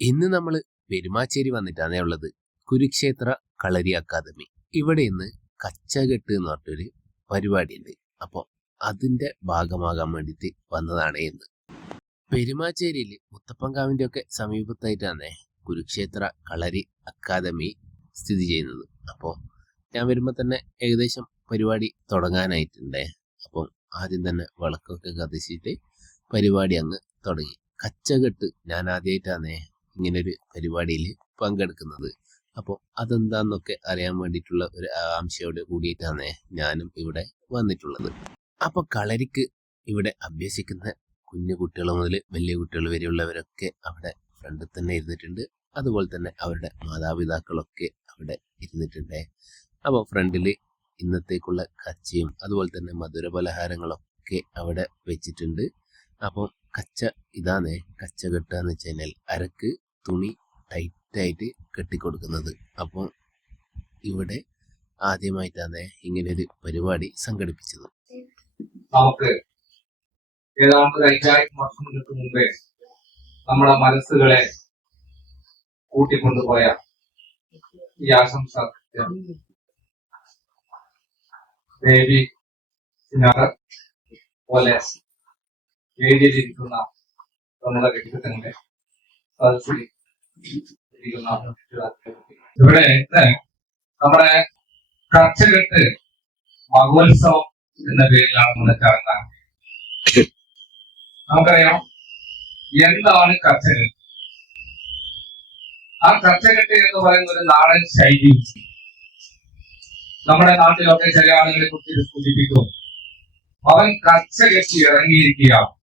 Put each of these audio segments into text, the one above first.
ഇന്ന് നമ്മൾ പെരുമാച്ചേരി വന്നിട്ടാണേ ഉള്ളത്. കുരുക്ഷേത്ര കളരി അക്കാദമി. ഇവിടെ ഇന്ന് കച്ചകെട്ട് എന്ന് പറഞ്ഞൊരു പരിപാടിയുണ്ട്. അപ്പോൾ അതിന്റെ ഭാഗമാകാൻ വേണ്ടിയിട്ട് വന്നതാണ് ഇന്ന്. പെരുമാച്ചേരിയിൽ മുത്തപ്പൻകാവിന്റെ ഒക്കെ സമീപത്തായിട്ടാണ് കുരുക്ഷേത്ര കളരി അക്കാദമി സ്ഥിതി ചെയ്യുന്നത്. അപ്പോൾ ഞാൻ വരുമ്പോൾ തന്നെ ഏകദേശം പരിപാടി തുടങ്ങാനായിട്ടുണ്ട്. അപ്പം ആദ്യം തന്നെ വിളക്കൊക്കെ കത്തിച്ചിട്ട് പരിപാടി അങ്ങ് തുടങ്ങി. കച്ചകെട്ട് ഞാൻ ആദ്യമായിട്ടാണ് ഇങ്ങനൊരു പരിപാടിയിൽ പങ്കെടുക്കുന്നത്. അപ്പോൾ അതെന്താന്നൊക്കെ അറിയാൻ വേണ്ടിയിട്ടുള്ള ഒരു ആകാംക്ഷയോട് കൂടിയിട്ടാണ് ഞാനും ഇവിടെ വന്നിട്ടുള്ളത്. അപ്പോൾ കളരിക്ക് ഇവിടെ അഭ്യസിക്കുന്ന കുഞ്ഞു കുട്ടികൾ മുതൽ വലിയ കുട്ടികൾ വരെയുള്ളവരൊക്കെ അവിടെ ഫ്രണ്ടിൽ തന്നെ ഇരുന്നിട്ടുണ്ട്. അതുപോലെ തന്നെ അവരുടെ മാതാപിതാക്കളൊക്കെ അവിടെ ഇരുന്നിട്ടുണ്ട്. അപ്പോൾ ഫ്രണ്ടിൽ ഇന്നത്തേക്കുള്ള കച്ചയും അതുപോലെ തന്നെ മധുര പലഹാരങ്ങളൊക്കെ അവിടെ വെച്ചിട്ടുണ്ട്. അപ്പോൾ കച്ച ഇതാണ് കച്ച കെട്ടുകയെന്ന് വെച്ച് കഴിഞ്ഞാൽ അരക്ക് തുണി ടൈറ്റായിട്ട് കെട്ടിക്കൊടുക്കുന്നത്. അപ്പോൾ ഇവിടെ ആദ്യമായിട്ടാണ് ഇങ്ങനൊരു പരിപാടി സംഘടിപ്പിച്ചത്. നമുക്ക് ഏതാണ്ട് ഒരു അയ്യായിരം വർഷങ്ങൾക്ക് മുമ്പേ നമ്മുടെ മനസ്സുകളെ കൂട്ടിക്കൊണ്ടുപോയ ഈ ആശംസ ദേവി പോലെ വേദിയിലിരിക്കുന്ന നമ്മുടെ കെട്ടിടത്തിന്റെ ഇവിടെ നമ്മുടെ കച്ചകെട്ട് മഹോത്സവം എന്ന പേരിലാണ് ചടങ്ങ്. നമുക്കറിയാം എന്താണ് കച്ചകെട്ട് ആ കച്ചകെട്ട് എന്ന് പറയുന്ന ഒരു നാടൻ ശൈലി. നമ്മുടെ നാട്ടിലൊക്കെ ചില ആളുകളെ കുറിച്ച് സൂചിപ്പിക്കും അവൻ കച്ച കെട്ടി ഇറങ്ങിയിരിക്കുകയാണ്.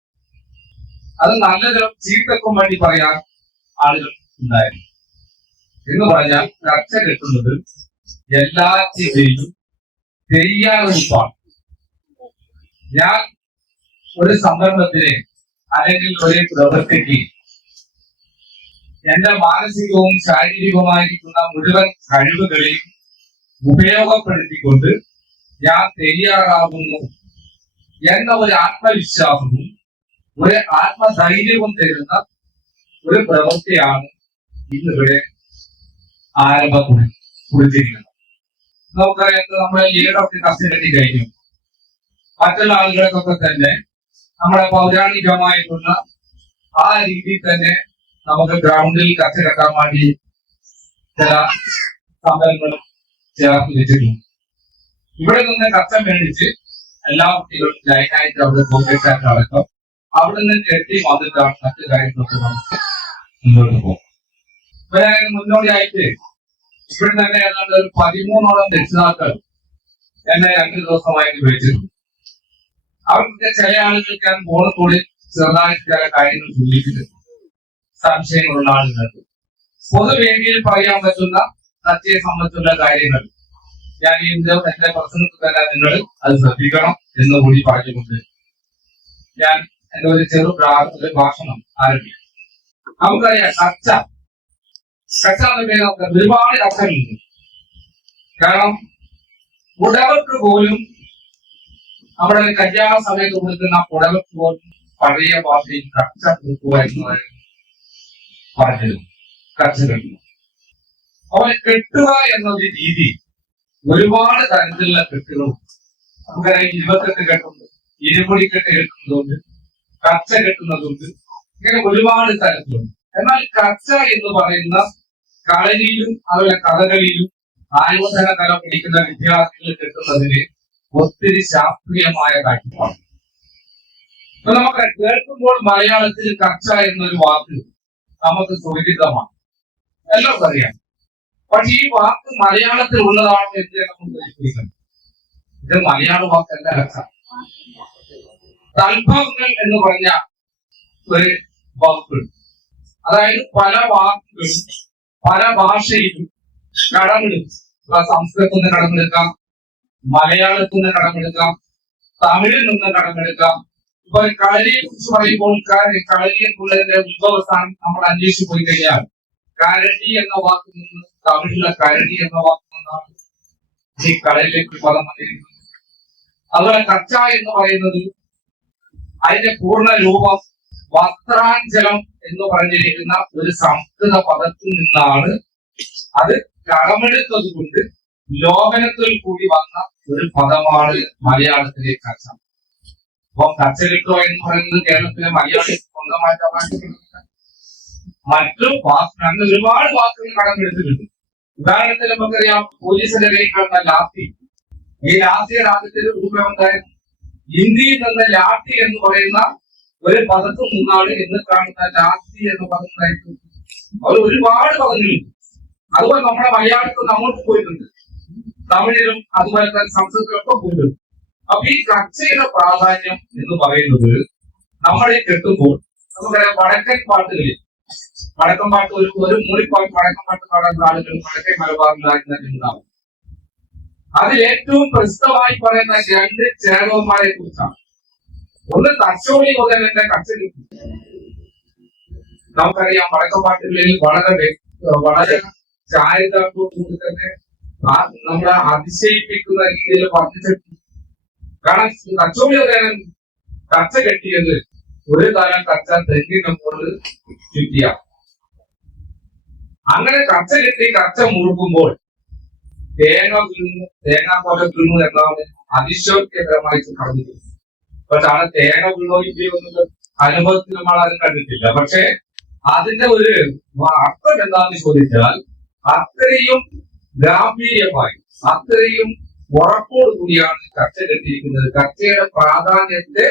അത് നല്ലതിനും ചീത്തക്കും വേണ്ടി പറയാൻ ആളുകൾ ഉണ്ടായിരുന്നു. എന്ന് പറഞ്ഞാൽ ചർച്ച കെട്ടുന്നത് എല്ലാത്തിന്റെയും തയ്യാറെടുപ്പാണ് ഞാൻ ഒരു സംരംഭത്തിന് അല്ലെങ്കിൽ ഒരു പ്രവൃത്തിക്ക് എന്റെ മാനസികവും ശാരീരികവുമായിരിക്കുന്ന മുഴുവൻ കഴിവുകളെയും ഉപയോഗപ്പെടുത്തിക്കൊണ്ട് ഞാൻ തയ്യാറാകുന്നു എന്ന ഒരു ആത്മവിശ്വാസവും ഒരു ആത്മധൈര്യവും തരുന്ന ഒരു പ്രവൃത്തിയാണ് ഇന്നിവിടെ ആരംഭം കുറി- കുറിച്ചിരിക്കുന്നത്. നമുക്കറിയാം ഓഫ് ലീഡറൊക്കെ കസ്റ്റഡി കഴിഞ്ഞു. മറ്റുള്ള ആളുകൾക്കൊക്കെ തന്നെ നമ്മുടെ പൗരാണികമായിട്ടുള്ള ആ രീതിയിൽ തന്നെ നമുക്ക് ഗ്രൗണ്ടിൽ കച്ച കെട്ടാൻ വേണ്ടി ചില സമരങ്ങൾ ചേർത്ത് വെച്ചിട്ടുണ്ട്. ഇവിടെ നിന്ന് കച്ച മേടിച്ച് എല്ലാ കുട്ടികളും ലൈനായിട്ട് അവിടെ കോൺഗ്രസ് അടക്കം അവിടെ നിന്ന് കെട്ടി വന്നിട്ടാണ് മറ്റു കാര്യങ്ങളൊക്കെ നമുക്ക് മുന്നോട്ട് പോകും. ഇവരങ്ങനെ മുന്നോടിയായിട്ട് ഇവിടെ തന്നെ ഏതാണ്ട് ഒരു പതിമൂന്നോളം രക്ഷിതാക്കൾ എന്നെ രണ്ടു ദിവസമായിട്ട് വിളിച്ചിട്ടുണ്ട്. അവർക്ക് ചില ആളുകൾക്ക് ഞാൻ ഫോണിൽ കൂടി ചെറുതായിട്ട് ചില കാര്യങ്ങൾ സൂചിപ്പിച്ചിട്ടുണ്ട്. സംശയങ്ങളുള്ള ആളുകൾക്ക്. പൊതുവേദിയിൽ പറയാൻ പറ്റുന്ന സത്യയെ സംബന്ധിച്ചുള്ള കാര്യങ്ങൾ. ഞാൻ ഇന്ന് എന്റെ പ്രസംഗത്തിൽ തന്നെ നിങ്ങൾ അത് ശ്രദ്ധിക്കണം എന്ന് കൂടി പറഞ്ഞുകൊണ്ട് ഞാൻ എന്റെ ഒരു ചെറു പ്രാർത്ഥന ഭാഷണം ആരംഭിക്കും. നമുക്കറിയാം ചർച്ച ചർച്ച എന്ന പേര് ഒരുപാട് അർത്ഥങ്ങളുണ്ട്. കാരണം ഉടവർക്ക് പോലും നമ്മുടെ കല്യാണ സമയത്ത് കൊടുക്കുന്ന ഉടവർക്ക് പോലും പഴയ ഭാഷയിൽ കച്ച കൊടുക്കുക എന്നതാണ് പറഞ്ഞത് കച്ച കെട്ടുക. അവനെ കെട്ടുക എന്നൊരു രീതി ഒരുപാട് തരത്തിലുള്ള കെട്ടുകളും നമുക്കറിയാം ഇരുപത്തെട്ട് കെട്ടുണ്ട്. ഇരുമുടി കെട്ട് കെട്ടുന്നതുണ്ട് കച്ച കെട്ടുന്നതുണ്ട്. ഇങ്ങനെ ഒരുപാട് തരത്തിലുണ്ട്. എന്നാൽ കച്ച എന്ന് പറയുന്ന കളരിയിലും അതുപോലെ കഥകളിയിലും ആയോധന കല പഠിക്കുന്ന വിദ്യാർത്ഥികൾ കിട്ടുന്നതിന് ഒത്തിരി ശാസ്ത്രീയമായ കാഴ്ചപ്പാട് ഇപ്പൊ നമുക്ക് കേൾക്കുമ്പോൾ മലയാളത്തിൽ കച്ച എന്നൊരു വാക്ക് നമുക്ക് സുരക്ഷിതമാണ് എല്ലാവർക്കും അറിയാം. പക്ഷെ ഈ വാക്ക് മലയാളത്തിൽ ഉള്ളതാണ് എന്ന് നമ്മൾ ഇത് മലയാള വാക്കല്ല കച്ച. തൽഭവങ്ങൾ എന്ന് പറഞ്ഞ ഒരു വകുപ്പ് അതായത് പല വാക്കുകളും പല ഭാഷയിലും കടമെടുക്കും. സംസ്കൃതത്തിൽ നിന്ന് കടമെടുക്കാം മലയാളത്തിൽ നിന്ന് കടമെടുക്കാം തമിഴിൽ നിന്ന് കടമെടുക്കാം. ഇപ്പൊ കളരിയെ കുറിച്ച് പറയുമ്പോൾ കളരി എന്നുള്ളതിന്റെ ഉത്ഭവസ്ഥാനം നമ്മൾ അന്വേഷിച്ചു പോയി കഴിഞ്ഞാൽ കരടി എന്ന വാക്കിൽ നിന്ന് തമിഴിലെ കരടി എന്ന വാക്കിൽ നിന്നാണ് ഈ കളരിലേക്ക് പദം വന്നിരിക്കുന്നത്. അതുപോലെ കച്ച എന്ന് പറയുന്നത് അതിന്റെ പൂർണ രൂപം വസ്ത്രാഞ്ചലം എന്ന് പറഞ്ഞിരിക്കുന്ന ഒരു സംസ്കൃത പദത്തിൽ നിന്നാണ് അത് കടമെടുത്തത് കൊണ്ട് ലോകനത്തിൽ കൂടി വന്ന ഒരു പദമാണ് മലയാളത്തിലെ കച്ച അപ്പം കച്ച കിട്ടോ എന്ന് പറയുന്നത് കേരളത്തിലെ മലയാളി മറ്റു അങ്ങനെ ഒരുപാട് വാക്കുകൾ കടമെടുത്തിട്ടുണ്ട്. ഉദാഹരണത്തിന് നമുക്കറിയാം പോലീസിന്റെ കയ്യിൽ കാണുന്ന ലാത്തി. ഈ ലാത്തിയുടെ ആദ്യത്തെ രൂപം എന്തായിരുന്നു? ഇന്ത്യയിൽ നിന്ന് ലാത്തി എന്ന് പറയുന്ന ഒരു പദത്തിൽ നിന്നാണ് എന്ന് കാണുന്ന ലാത്തി എന്ന പദം അവർ ഒരുപാട് പദങ്ങളുണ്ട്. അതുപോലെ നമ്മുടെ മലയാളത്തിൽ അങ്ങോട്ട് പോയിട്ടുണ്ട്. തമിഴിലും അതുപോലെ തന്നെ സംസ്കൃതത്തിലൊക്കെ പോയിട്ടുണ്ട്. അപ്പൊ ഈ കച്ചയുടെ പ്രാധാന്യം എന്ന് പറയുന്നത് നമ്മളെ കെട്ടുമ്പോൾ നമുക്കറിയാം വടക്കൻ പാട്ടുകളിൽ വടക്കൻ പാട്ട് ഒരു ഒരു മൂളിപ്പാട്ട് വടക്കൻ പാട്ട് പാടാൻ ആളുകൾ വടക്കൻ മലബാറിലായിരുന്നു ഉണ്ടാവും അതിൽ ഏറ്റവും പ്രസിദ്ധമായി പറയുന്ന രണ്ട് ചേരവന്മാരെ കുറിച്ചാണ്. ഒന്ന് തച്ചോളി മുതലന്റെ കച്ചലി നമുക്കറിയാം വടക്കപ്പാട്ടുകളിൽ വളരെ വളരെ ചാരിതാർത്ഥത്തോടുകൂടി തന്നെ നമ്മളെ അതിശയിപ്പിക്കുന്ന രീതിയിൽ വർദ്ധിച്ചിട്ടുണ്ട് കാരണം തച്ചോളി മുതലൻ കച്ച കെട്ടിയത് ഒരു തരം കച്ച തെങ്ങിന്റെ മുകളിൽ ചുറ്റിയ അങ്ങനെ കച്ച കെട്ടി കച്ച മുറുക്കുമ്പോൾ തേങ്ങ വീഴുന്നു തേങ്ങ പോലെ വീണു എന്നാണ് അതിശോക്യകരമായി പറഞ്ഞിരുന്നത് പക്ഷെ ആ തേങ്ങ വീണോ ഇല്ലയോ എന്നുള്ള അനുഭവത്തിൽ നമ്മൾ അത് കണ്ടിട്ടില്ല. പക്ഷെ അതിന്റെ ഒരു അർത്ഥം എന്താണെന്ന് ചോദിച്ചാൽ അത്രയും ഗാംഭീര്യമായി അത്രയും ഉറപ്പോട് കൂടിയാണ് ചർച്ച കെട്ടിയിരിക്കുന്നത് ചർച്ചയുടെ പ്രാധാന്യത്തെ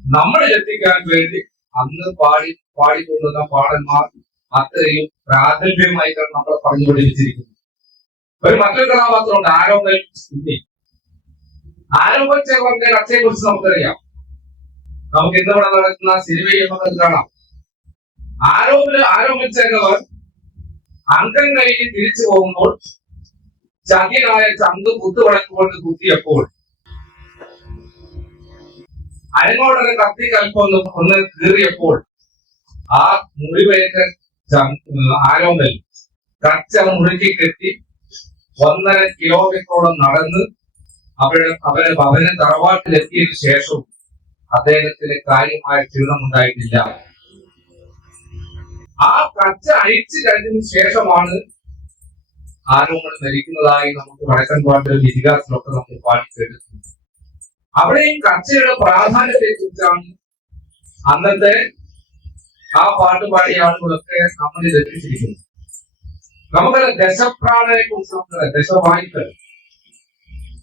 നമ്മൾ എത്തിക്കാൻ വേണ്ടി അന്ന് പാടി പാടിക്കൊള്ളുന്ന പാടന്മാർ അത്രയും പ്രാഗൽഭ്യമായിട്ടാണ് നമ്മൾ പറഞ്ഞു പഠിപ്പിച്ചിരിക്കുന്നത് ഒരു മറ്റൊരു കഥാപാത്രമുണ്ട് ആരോമൽ സ്തുതി ആരോമൽ ചേർവന്റെ കഥയെ കുറിച്ച് നമുക്കറിയാം. നമുക്ക് ഇന്നിവിടെ നടക്കുന്ന സിനിമയിൽ നമുക്ക് കാണാം. ആരോമൽ ആരോമൽ ചേർന്നവർ അംഗം കഴിഞ്ഞ് തിരിച്ചു പോകുമ്പോൾ ചകിനായ ചന്ത് കുത്തുവളക്കുകൊണ്ട് കുത്തിയപ്പോൾ അരങ്ങോടൊരു കത്തി കൽപ്പൊന്ന് ഒന്ന് കീറിയപ്പോൾ ആ മുറിവേറ്റ ആരോമൽ കച്ച മുറുക്കി കെട്ടി ഒന്നര കിലോമീറ്ററോളം നടന്ന് അവരുടെ അവരെ ഭവന തറവാട്ടിലെത്തിയതിനു ശേഷവും അദ്ദേഹത്തിന് കാര്യമായ ക്ഷീണമുണ്ടായിട്ടില്ല. ആ കച്ച അഴിച്ചു കഴിഞ്ഞതിന് ശേഷമാണ് ആരോമൾ മരിക്കുന്നതായി നമുക്ക് വടക്കൻ പാട്ടിലും ഇതിഹാസത്തിലൊക്കെ നമുക്ക് പാടി കേട്ടിട്ടുണ്ട് അവിടെയും കച്ചയുടെ പ്രാധാന്യത്തെ കുറിച്ചാണ് അന്നത്തെ ആ പാട്ട് പാടിയ ആളുകളൊക്കെ നമ്മളിൽ എത്തിച്ചിരിക്കുന്നത്. നമുക്കത് ദശപ്രാണനെ കുറിച്ച് നമുക്കറിയാം ദശവായുക്കൾ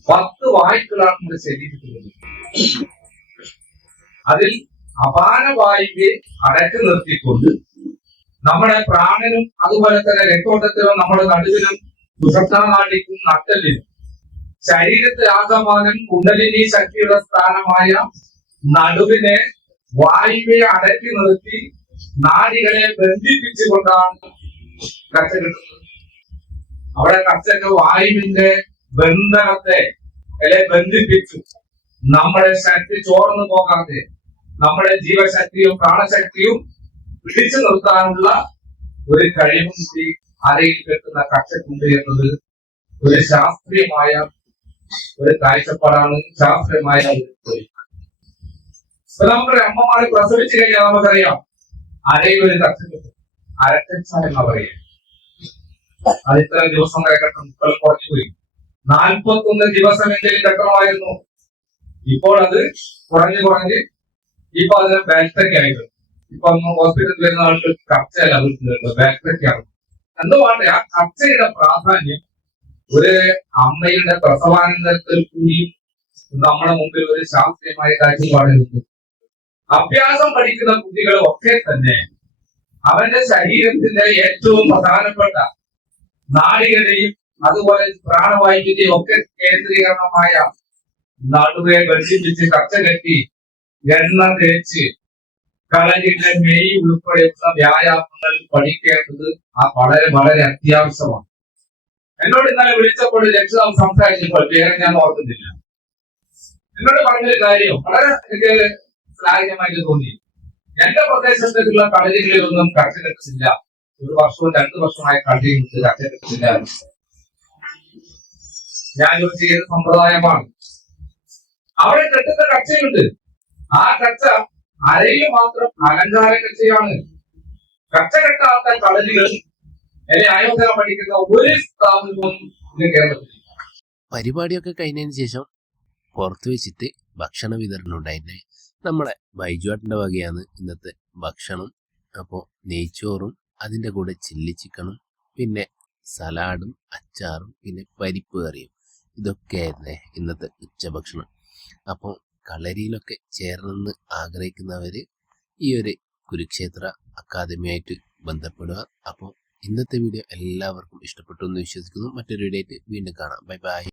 പത്ത് വായുക്കളാണ് നമ്മുടെ ശരീരത്തിലുള്ളത് അതിൽ അപാന വായുവിനെ അടക്കി നിർത്തിക്കൊണ്ട് നമ്മുടെ പ്രാണനും അതുപോലെ തന്നെ രക്തോട്ടത്തിലും നമ്മുടെ നടുവിനും കുഷത്താനാട്ടിക്കും നട്ടലിനും ശരീരത്തിൽ ആകമാനം കുണ്ടലിനി ശക്തിയുടെ സ്ഥാനമായ നടുവിനെ വായുവെ അടക്കി നിർത്തി നാടികളെ ബന്ധിപ്പിച്ചുകൊണ്ടാണ് അവിടെ കച്ചക്ക് വായുവിന്റെ ബന്ധനത്തെ അല്ലെ ബന്ധിപ്പിച്ചു. നമ്മുടെ ശക്തി ചോർന്നു പോകാതെ നമ്മുടെ ജീവശക്തിയും പ്രാണശക്തിയും പിടിച്ചു നിർത്താനുള്ള ഒരു കഴിവും കൂടി അരയിൽ കെട്ടുന്ന കച്ചക്കുണ്ട് എന്നത് ഒരു ശാസ്ത്രീയമായ ഒരു കാഴ്ചപ്പാടാണ് ശാസ്ത്രീയമായ നമ്മുടെ അമ്മമാരെ പ്രസവിച്ചു കഴിഞ്ഞാൽ നമുക്കറിയാം അരയിൽ ഒരു കിട്ടും അരക്കച്ച എന്ന് പറയുക അത് ഇത്ര ദിവസം വരെ കെട്ടണം ഇപ്പോൾ കുറഞ്ഞു പോയി. നാൽപ്പത്തൊന്ന് ദിവസമെങ്കിലും കെട്ടണമായിരുന്നു. ഇപ്പോൾ അത് കുറഞ്ഞു കുറഞ്ഞ് ഇപ്പൊ അതിന് ബാക്ടൊക്കെ ആയിട്ടുണ്ട് ഇപ്പൊ ഹോസ്പിറ്റലിൽ വരുന്ന ആൾക്ക് കച്ചയല്ല കിട്ടുന്നുണ്ട് എന്തോ എന്തുകൊണ്ട് ആ കർച്ചയുടെ പ്രാധാന്യം ഒരു അമ്മയുടെ പ്രസവാനന്തരത്തിൽ കൂടി നമ്മുടെ മുമ്പിൽ ഒരു ശാസ്ത്രീയമായ കാഴ്ചപ്പാടുണ്ട് അഭ്യാസം പഠിക്കുന്ന കുട്ടികളൊക്കെ തന്നെ അവന്റെ ശരീരത്തിന്റെ ഏറ്റവും പ്രധാനപ്പെട്ട നാടികളുടെയും അതുപോലെ പ്രാണവായുവിന്റെയും ഒക്കെ കേന്ദ്രീകരണമായ നടുവെ ബന്ധിപ്പിച്ച് കച്ച കെട്ടി എണ്ണ തേച്ച് കളരിയുടെ മെയ് ഉൾപ്പെടെയുള്ള വ്യായാമങ്ങൾ പഠിക്കേണ്ടത് ആ വളരെ വളരെ അത്യാവശ്യമാണ്. എന്നോട് ഇന്നലെ വിളിച്ചപ്പോൾ രക്ഷിതാവ് സംസാരിച്ചപ്പോൾ പേരെ ഞാൻ ഓർക്കുന്നില്ല. എന്നോട് പറഞ്ഞൊരു കാര്യം വളരെ എനിക്ക് ശ്ലാഘ്യമായിട്ട് തോന്നി. എന്റെ പ്രദേശത്തേക്കുള്ള കളരികളിലൊന്നും കച്ച കെട്ടുന്നില്ല ഒരു വർഷവും രണ്ടു വർഷമായ കളരി കച്ച കെട്ടുന്നില്ല ഞാൻ ചോദിച്ച ഏത് സമ്പ്രദായമാണ്. അവിടെ കെട്ടുന്ന കച്ചയുണ്ട് ആ കച്ച അരയിൽ മാത്രം അലങ്കാര കച്ചയാണ് കച്ച കെട്ടാത്ത കളരികൾ അല്ലെ ആയോധന പഠിക്കുന്ന ഒരു സ്ഥാപനവും കേരളത്തിൽ പരിപാടിയൊക്കെ കഴിഞ്ഞതിന് ശേഷം പുറത്തു വെച്ചിട്ട് ഭക്ഷണ വിതരണം ഉണ്ടായിരുന്നേ നമ്മളെ. ബൈജുവാട്ടിന്റെ വകയാണ് ഇന്നത്തെ ഭക്ഷണം. അപ്പോൾ നെയ്ച്ചോറും അതിന്റെ കൂടെ ചില്ലി ചിക്കനും പിന്നെ സലാഡും അച്ചാറും പിന്നെ പരിപ്പ് കറിയും. ഇതൊക്കെയായിരുന്നേ ഇന്നത്തെ ഉച്ചഭക്ഷണം. അപ്പോൾ കളരിയിലൊക്കെ ചേരണമെന്ന് ആഗ്രഹിക്കുന്നവർ ഈ ഒരു കുരുക്ഷേത്ര അക്കാദമിയായിട്ട് ബന്ധപ്പെടുക. അപ്പോൾ ഇന്നത്തെ വീഡിയോ എല്ലാവർക്കും ഇഷ്ടപ്പെട്ടു എന്ന് വിശ്വസിക്കുന്നു. മറ്റൊരു വീഡിയോ ആയിട്ട് വീണ്ടും കാണാം. Bye bye.